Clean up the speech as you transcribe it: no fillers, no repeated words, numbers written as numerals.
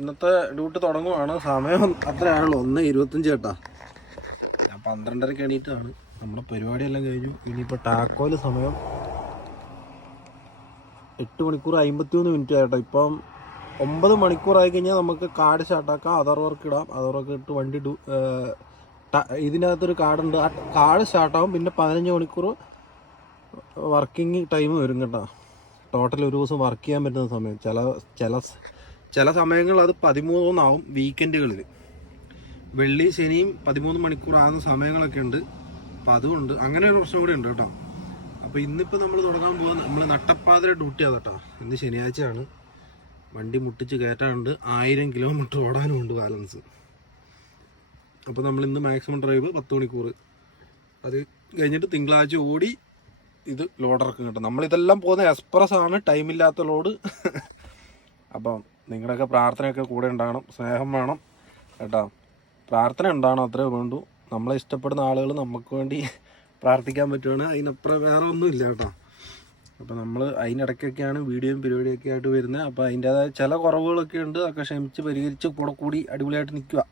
ഇന്നത്തെ ഡ്യൂട്ടി തുടങ്ങുവാണ്. സമയം അത്രയാണല്ലോ, 1:25 കേട്ടാ. ഞാൻ 12:30 എണീറ്റാണ്. നമ്മുടെ പരിപാടിയെല്ലാം കഴിഞ്ഞു. ഇനിയിപ്പോൾ ടാക്കോല് സമയം 8 മണിക്കൂർ 53 മിനിറ്റ് ആയിട്ടോ. ഇപ്പം 9 മണിക്കൂറായി കഴിഞ്ഞാൽ നമുക്ക് കാർഡ് സ്റ്റാർട്ടാക്കാം, അതർ വർക്ക് ഇടാം. അതർ വർക്ക് ഇട്ട് വണ്ടി ഇതിനകത്തൊരു കാർഡുണ്ട്, ആ കാർഡ് സ്റ്റാർട്ടാകും. പിന്നെ 15 മണിക്കൂർ വർക്കിംഗ് ടൈം വരും കേട്ടോ. ടോട്ടൽ ഒരു ദിവസം വർക്ക് ചെയ്യാൻ പറ്റുന്ന സമയം. ചില സമയങ്ങളിൽ അത് 13 ആവും. വീക്കെൻഡുകളിൽ വെള്ളി ശനിയും 13 മണിക്കൂർ ആകുന്ന സമയങ്ങളൊക്കെ ഉണ്ട്. അപ്പോൾ അതുകൊണ്ട് അങ്ങനെ ഒരു പ്രശ്നം കൂടി ഉണ്ട് കേട്ടോ. അപ്പോൾ ഇന്നിപ്പോൾ നമ്മൾ തുടങ്ങാൻ പോകുന്നത് നമ്മൾ നട്ടപ്പാതിര ഡ്യൂട്ടിയാണ് കേട്ടോ. ഇന്ന് ശനിയാഴ്ചയാണ്. വണ്ടി മുട്ടിച്ച് കയറ്റാനുണ്ട്, 1000 കിലോമീറ്റർ ഓടാനുമുണ്ട് ബാലൻസ്. അപ്പോൾ നമ്മൾ ഇന്ന് മാക്സിമം ഡ്രൈവ് 10 മണിക്കൂർ, അത് കഴിഞ്ഞിട്ട് തിങ്കളാഴ്ച ഓടി ഇത് ലോഡിറക്കും കേട്ടോ. നമ്മളിതെല്ലാം പോകുന്ന എക്സ്പ്രസ് ആണ്, ടൈമില്ലാത്ത ലോഡ്. അപ്പം നിങ്ങളുടെയൊക്കെ പ്രാർത്ഥനയൊക്കെ കൂടെ ഉണ്ടാകണം, സ്നേഹം വേണം കേട്ടോ. പ്രാർത്ഥന ഉണ്ടാകണം, അത്രേ വേണ്ടൂ. നമ്മളെ ഇഷ്ടപ്പെടുന്ന ആളുകൾ നമുക്ക് വേണ്ടി പ്രാർത്ഥിക്കാൻ പറ്റുവാണ്, അതിനപ്പുറം വേറെ ഒന്നുമില്ല കേട്ടോ. അപ്പോൾ നമ്മൾ അതിനിടയ്ക്കൊക്കെയാണ് വീഡിയോയും പരിപാടിയൊക്കെ ആയിട്ട് വരുന്നത്. അപ്പോൾ അതിൻ്റേതായ ചില കുറവുകളൊക്കെ ഉണ്ട്, അതൊക്കെ ക്ഷമിച്ച് പരിഹരിച്ച് കൂടെ കൂടി അടിപൊളിയായിട്ട് നിൽക്കുക.